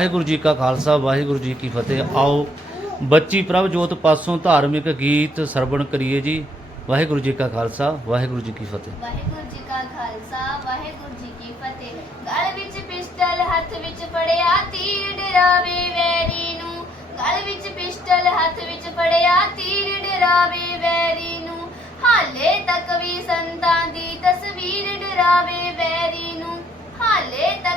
ਵਾਹਿਗੁਰੂ ਜੀ ਕਾ ਖਾਲਸਾ, ਵਾਹਿਗੁਰੂ ਜੀ ਕੀ ਫਤਿਹ। ਆਓ, ਬੱਚੀ ਪ੍ਰਭਜੋਤ ਪਾਸੋਂ ਧਾਰਮਿਕ ਗੀਤ ਸਰਵਣ ਕਰੀਏ ਜੀ। ਵਾਹਿਗੁਰੂ ਜੀ ਕਾ ਖਾਲਸਾ, ਵਾਹਿਗੁਰੂ ਜੀ ਕੀ ਫਤਿਹ। ਵਾਹਿਗੁਰੂ ਜੀ ਕਾ ਖਾਲਸਾ, ਵਾਹਿਗੁਰੂ ਜੀ ਕੀ ਫਤਿਹ। ਗਲ ਵਿੱਚ ਪਿਸਟਲ ਹੱਥ ਵਿੱਚ ਫੜਿਆ, ਤੀਰ ਡਰਾਵੇ ਵੈਰੀ ਨੂੰ। ਗਲ ਵਿੱਚ ਪਿਸਟਲ ਹੱਥ ਵਿੱਚ ਫੜਿਆ, ਤੀਰ ਡਰਾਵੇ ਵੈਰੀ ਨੂੰ। ਹਾਲੇ ਤੱਕ ਵੀ ਸੰਤਾਂ ਦੀ ਤਸਵੀਰ ਡਰਾਵੇ ਵੈਰੀ ਨੂੰ। ਹਾਲੇ ਤੱਕ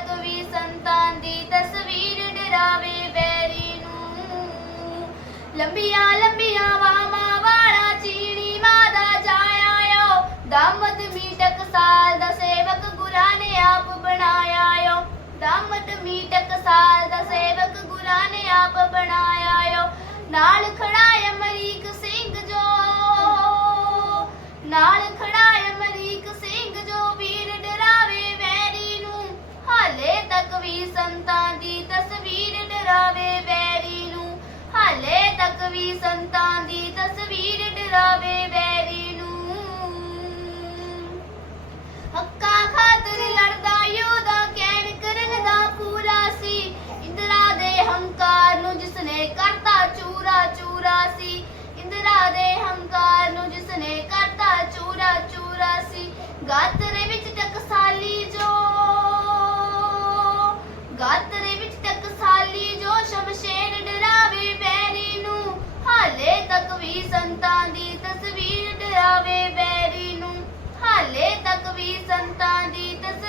ਲੰਬੀਆਂ ਲੰਬੀਆਂ ਵਾਵਾਂ ਵਾਲਾ ਚੀੜੀ ਮਾਦਾ ਜਾਇਆ ਓ। ਦਮਤ ਮੀਟਕ ਸਾਲ ਦਾ ਸੇਵਕ ਗੁਰਾਂ ਨੇ ਆਪ ਬਣਾਇਆ ਓ। ਦਮਤ ਮੀਟਕ ਸਾਲ ਦਾ ਸੇਵਕ ਗੁਰਾਂ ਨੇ ਆਪ ਬਣਾਇਆ ਓ। ਨਾਲ ਗਾਤਰੇ ਵਿੱਚ ਟਕਸਾਲੀ ਜੋ। ਗਾਤਰੇ ਵਿੱਚ ਟਕਸਾਲੀ ਜੋ, ਸ਼ਮਸ਼ੇਰ ਡਰਾਵੇ ਵੈਰੀ ਨੂੰ। ਹਾਲੇ ਤੱਕ ਵੀ ਸੰਤਾਂ ਦੀ ਤਸਵੀਰ ਡਰਾਵੇ ਵੈਰੀ ਨੂੰ। ਹਾਲੇ ਤੱਕ ਵੀ ਸੰਤਾਂ ਦੀ ਤਸਵੀਰ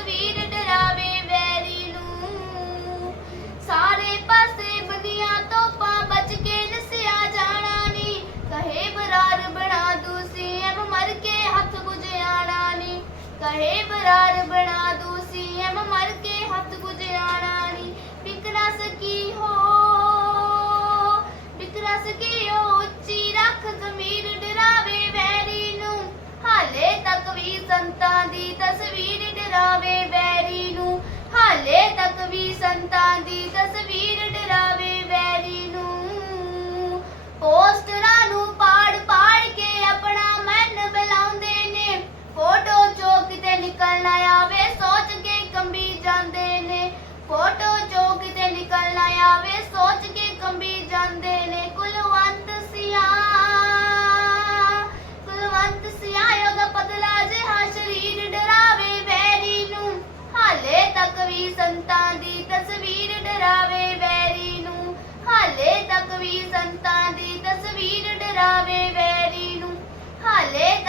ਤਸਵੀਰ ਡਰਾਵੇ ਬੈਰੀ ਨੂੰ। ਹਾਲੇ ਤੱਕ ਵੀ ਸੰਤਾਂ ਦੀ ਤਸਵੀਰ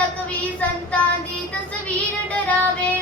ਤੱਕ ਵੀ ਸੰਤਾਂ ਦੀ ਤਸਵੀਰ ਡਰਾਵੇ।